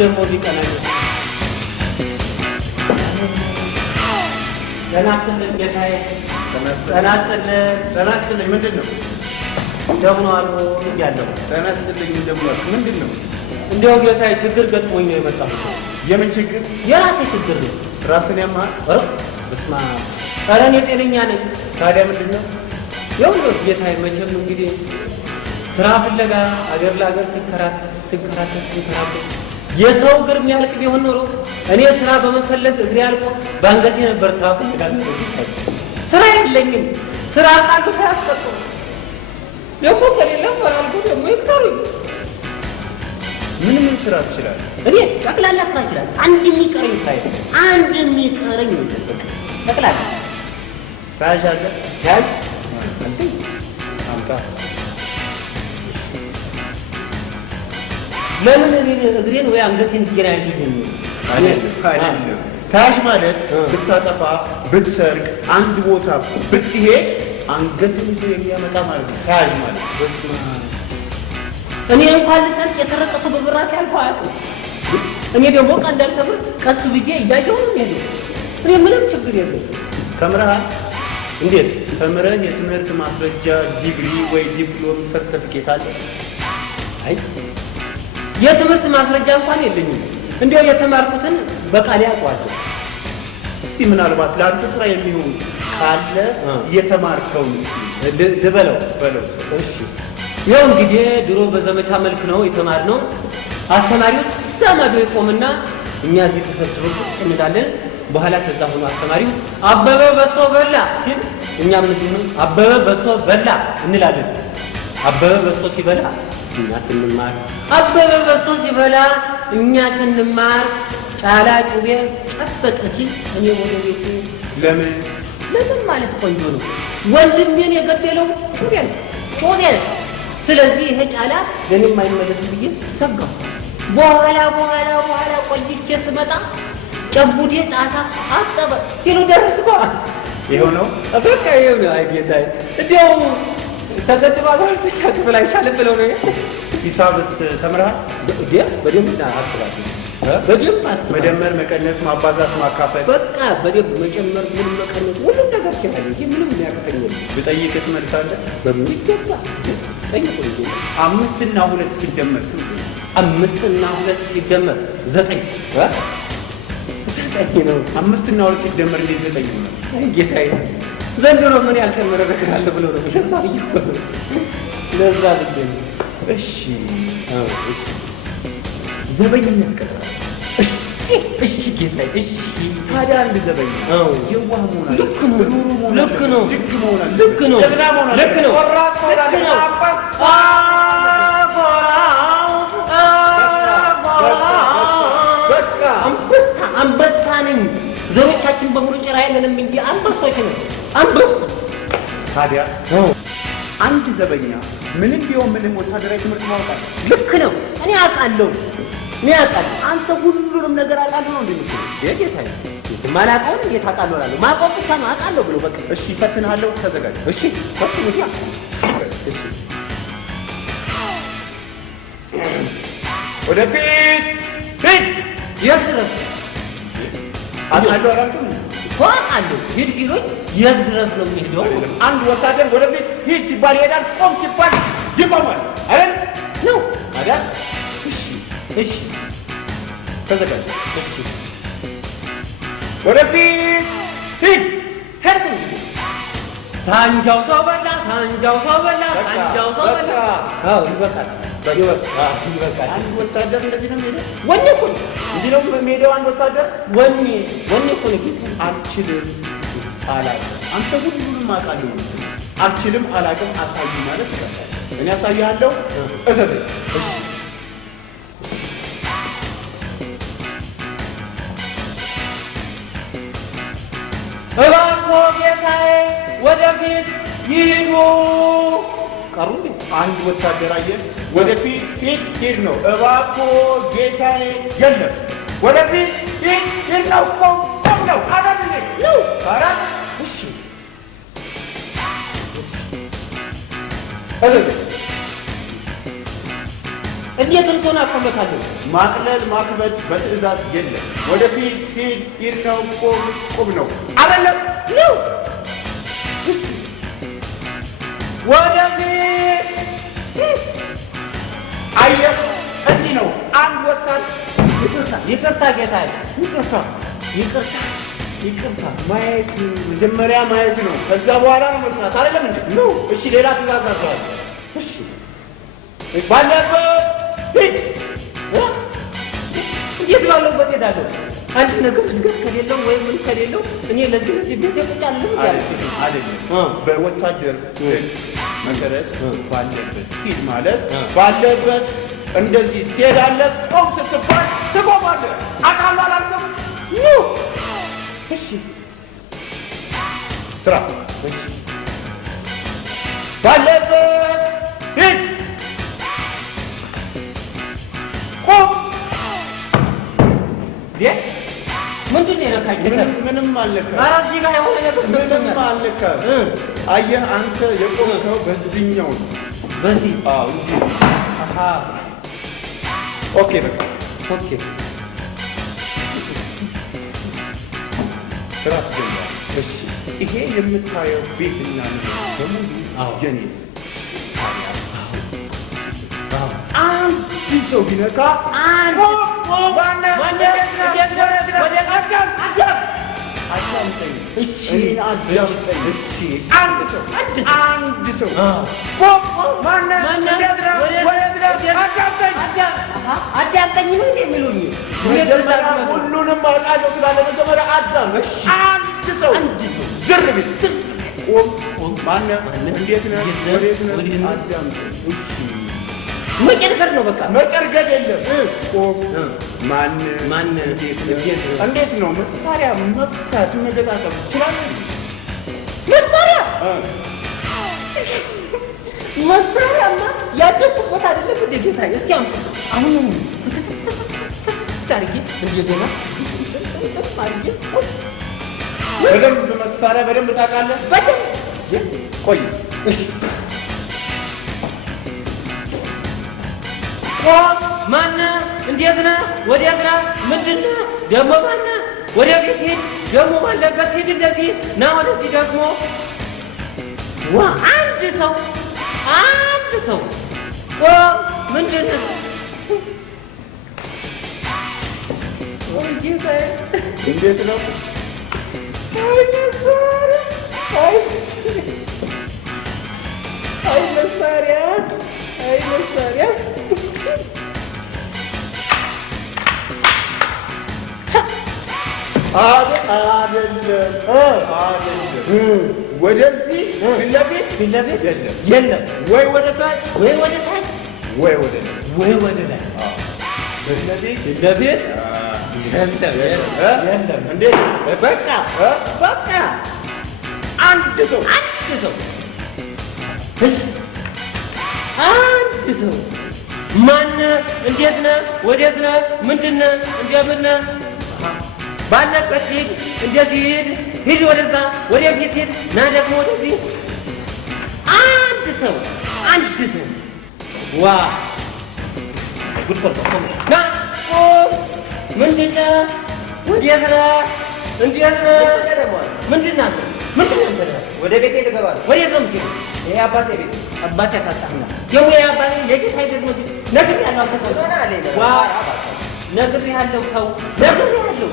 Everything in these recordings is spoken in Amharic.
ደግሞ ሊቀናኝ ለናስልን ጌታዬ ለናስልን ምንድነው ደግሞ አሉ ይያለው ለናስልን ደግሞ ምንድነው እንዴው ጌታዬ ችግር ገጥሞኝ ነው የመጣሁት የምን ችግር የራሴ ችግር ነው ራስን ያማ በስማ አረን የጤነኛ ነኝ ታዲያ ምንድነው የሁሉ ጌታዬ መቼም እንግዲህ ስራ ፍለጋ አገር ለአገር ትንከራተት የሰው እግር የሚያልቅ ቢሆን ኖሮ እኔ ስራ በመፈለግ እግሬ ያልቆ ባንገቴ ነበር ስራ ፍለጋ ስራ የለኝም ስራ ቃሉ ሳያስቀጡ ደግሞ ከሌለም ፈራልኩ ደግሞ ይቅጠሩኝ ምን ስራ ይችላል እኔ ጠቅላላ ስራ ይችላል አንድ የሚቀረኝ ጠቅላላ ታጃለ ያዝ አንተ አምጣ ለምን እግሬን ወይ አንገቴን ይገናኝልኝ አይደለም ታሽ ማለት ብታጠፋ ብትሰርቅ አንድ ቦታ ብትሄድ አንገትን ይዞ የሚያመጣ ማለት ነው ታሽ ማለት እኔ እንኳን ልሰርቅ የሰረቀቱ በብራት ያልፋል እኔ ደግሞ ቀንደር ሰብር ቀስ ብዬ እያየሁ ነው የሚሄደው እኔ ምንም ችግር የለም ተምረሃል እንዴት ተምረህ የትምህርት ማስረጃ ዲግሪ ወይ ዲፕሎም ሰርቲፊኬት አለ አይ የትምህርት ማስረጃ እንኳን የለኝም እንዴው የተማርኩትን በቃል ያውቃለሁ እስቲ ምናልባት ለአንተ ስራ የሚሆን ካለ የተማርከው ልበለው እሺ ያው እንግዲህ ድሮ በዘመቻ መልክ ነው የተማርነው አስተማሪው ዘማዶ ይቆምና እኛ እዚህ ተሰብስበን እንላለን በኋላ ከዛ ሆኖ አስተማሪው አበበ በሶ በላ ሲል እኛም ምንድነው አበበ በሶ በላ እንላለን አበበ በሶ ሲበላ እኛ ስንማር አበበ በሶ ሲበላ እኛ ስንማር ጫላ ጩቤ ጨፈቀ ሲል እኔ ወደ ቤቴ ለምን ማለት ቆንጆ ነው ወንድሜን የገደለው ጩቤ ስለዚህ ይሄ ጫላ ለኔም አይመለስ ብዬ ሰጋው በኋላ ቆይቼ ስመጣ ጨቡዴ ጣታ አጠበ ሲሉ ደረስኩ ይሄው ነው በቃ ይሄው ነው አይጌታዬ እንዴው ተገድባለሁ ክፍል አይሻልም ብለው ነው ሂሳብስ ተምረሃል በደምብ አስባለሁ በደምብ መደመር መቀነስ ማባዛት ማካፈል በቃ በደምብ መጨመር ምን መቀነስ ሁሉም ነገር ይችላል ይሄ ምንም የሚያቀተኝ ብጠይቅህ ትመልሳለህ በሚገባ ጠይቁኝ 5 እና 2 ሲደመር ስንት 5 እና 2 ሲደመር 9 ነው 5 እና 2 ሲደመር 9 ነው ጌታዬ ዘንድሮ ምን ያልተመረ ነገር አለ ብሎ ነው ለዛ ልጅ እሺ ዘበኛ ያቀርባል እሺ ጌታዬ እሺ ታዲያ አንድ ዘበኛ የዋህ መሆን ልክ ነው አንበሳ ነኝ ዘሮቻችን በሙሉ ጭራ የለንም እንጂ አንበሶች ነው አንበሳ ታዲያ አንድ ዘበኛ ምንም ቢሆን ምንም ወታደራዊ ትምህርት ማውጣት ልክ ነው እኔ አውቃለሁ አንተ ሁሉንም ነገር አውቃለሁ ነው እንደምትል ጌታዬ ማላውቀውን እንዴት አውቃለሁ እላለሁ ማውቀው ብቻ ነው አውቃለሁ ብሎ በቃ እሺ ፈትንሃለሁ ተዘጋጅ እሺ ፈትኑ ያ እሺ ወደፊት የድረስ አውቃለሁ አላልኩም አውቃለሁ ሂድ ሲሉኝ የት ድረስ ነው የሚሄደው አንድ ወታደር ወደፊት ሂድ ሲባል ይሄዳል ቆም ሲባል ይቆማል አይደል ነው ታዲያ እሺ ተዘጋጅ እሺ ወደፊት ሂድ ሳንጃው ሰው በላ አዎ ይበቃል አንድ ወታደር እንደዚህ ነው የሚሄደው ወኔ እኮ እንዲህ ነው የሚሄደው አንድ ወታደር ወኔ እኮ ነው አልችልም አላውቅም አንተ ሁሉንም አውቃለሁ አልችልም አላውቅም አሳይ ማለት ይችላል እኔ አሳያለሁ እዘዝ እባክዎ ጌታዬ ወደፊት ይሂዱ ቀሩ አንድ ወታደር አየህ ወደፊት ሂድ ነው እባክዎ ጌታዬ የለም ወደፊት ሂድ ነው ቆም ነው አዳም ነው አራት እሺ እሺ እንዴት እንቶና አቆመታለሁ? ማቅለል ማክበድ በትዕዛዝ የለም። ወደፊት ፊት ነው ቁም ነው አይደለም ነው ወደፊት አየህ፣ እንዲህ ነው አንድ ወጣት ይቅርታ ጌታዬ፣ ይቅርታ ማየት መጀመሪያ ማየት ነው። ከዛ በኋላ ነው መስራት አይደለም እንዴ? ነው። እሺ ሌላ ትዕዛዝ አዘዋል። እሺ ባለበት ሂድ። እንዴት ባለበት ሄዳለሁ? አንድ ነገር እድገት ከሌለው ወይም ምን ከሌለው እኔ ለዚህ ቤት ቁጫለሁ አይደለም። በወታደር መሰረት ባለበት ሂድ ማለት ባለበት እንደዚህ ትሄዳለህ። ቆም ስትባል ትቆማለህ። አቃል አላልኩም ነው። እሺ ስራ ባለበት ሂድ። ቆም ምንድን ነው የነካኝ? ምንም አልነካም። ኧረ እዚህ ጋር የሆነ ነገር ምንም አልነካም። አየህ አንተ የቆምከው በዚህኛው ነው። በዚህ አዎ እዚህ አሃ ኦኬ በቃ ኦኬ ስራ ትጀምራለህ። እሺ ይሄ የምታየው ቤትና ንብረት በሙሉ የኔ ነው። አንድ ሰው ቢነካ አንድ አዳምጠኝ ነው የሚሉኝ። ሁሉንም አውቃለሁ ስላለ መጀመሪያ አዳም። አንድ ሰው ዝር ቢል ማነው? እንዴት ነህ? ወዴት ነህ? አዳምጠኝ። መጨርገድ ነው በቃ። መጨርገድ የለም። ማን እንዴት ነው መሳሪያ መፍታት መገጣጠም ትችላለህ? መሳሪያማ ያደኩበት አይደለም እንደ ጌታዬ። እስኪ አሁን ታርጌ እንደገና አርጌ በደንብ መሳሪያ በደንብ ታውቃለህ? በደንብ ቆይ እሺ ማነህ? እንዴት ነህ? ወዴት ነህ? ምንድን ነህ? ደግሞ ማነህ? ወደ ቤት ሂድ። ደግሞ ባለበት ሂድ። እንደዚህ ና ወደዚህ ደግሞ አንድ ሰው ምንድን ነህ? እንዴት ነው? አይ መሳሪያ አይደለም። ወደዚህ ፊት ለፊት የለም። ወይ ወደ ታች ወይ ወደ ታች ወይ ወደ ላይ ወይ ወደ ላይ በእነዚህ ፊት ለፊት የለም። እንዴት በቃ አንድ ሰው ማነህ? እንዴት ነህ? ወዴት ነህ? ምንድን ነህ? እንደምን ነህ? ባለበት ሂድ። እንደዚህ ሂድ ወደዛ ወደፊት ሂድ። ና ደግሞ ወደዚህ አንድ ሰው ዋ ጉድ ቆርጦ ና ምንድን ነህ? ወዴት ነህ? እንዴት ነህ? ምንድን ነህ? ወደ ቤቴ ልገባ ነው። ወዴት ነው የምትሄደው? ይሄ አባቴ ቤት አባቴ ያሳጣና ደግሞ ይሄ አባቴ የጌታዬ ደግሞ ነግሬሃለሁ። ዋ ነግሬሃለሁ። ተው ነግሬሃለሁ።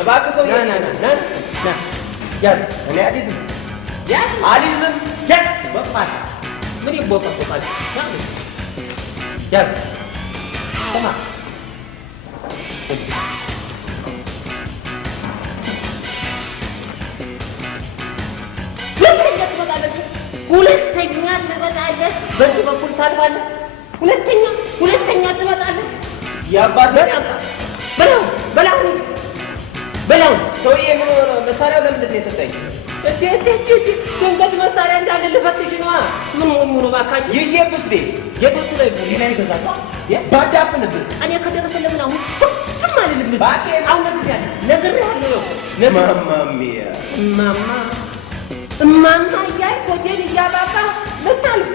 እባክህ ሰው ና ያዝ። እኔ አልይዝም በቃ ምን ይቦቃል? ያዝ ስማ ሁለተኛ ትመጣለህ። በዚህ በኩል ታልፋለህ። ሁለተኛ ትመጣለህ። የአባት በላው ሰውዬ ምን መሳሪያው ለምንድን ነው የሰጠኝ? ድንገት መሳሪያ እንዳለ ልፈትሽ ነዋ። ምን ሆኑ እባካችሁ? ይዤ ብስቤ የቶቹ ላይ ሌላ ይገዛል ባዳፍንብህ እኔ ከደረሰ ለምን አሁን ሁሉም አልልም። አሁን ነግሬሃለሁ። እማማ እያልክ ሆቴል እያባባ ልታልፍ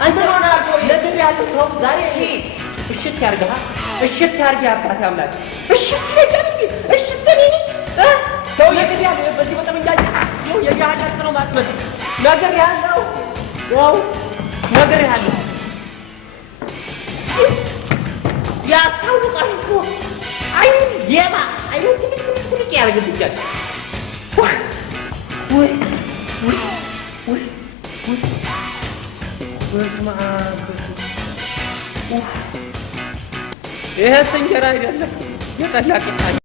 አንተ ሆነ አልፎ ነግሬሃለሁ። ተው ዛሬ እሽት ያርግሃ እሽት ያርግ አባቴ አምላክ እሽት ለቀልኝ እሽት ለኔ ሰው ነግሬሃለሁ። በዚህ በጠመንጃ ነው የያሃዳት ነው ማጥመጥ ነግሬሃለሁ። ያው ነግሬሃለሁ። ያስታውቃል እኮ አይ የማ አይ ትልቅ ያርግብኛል። ወይ ወይ ወይ ይሄ እንጀራ አይደለም የጠላ ቂጣ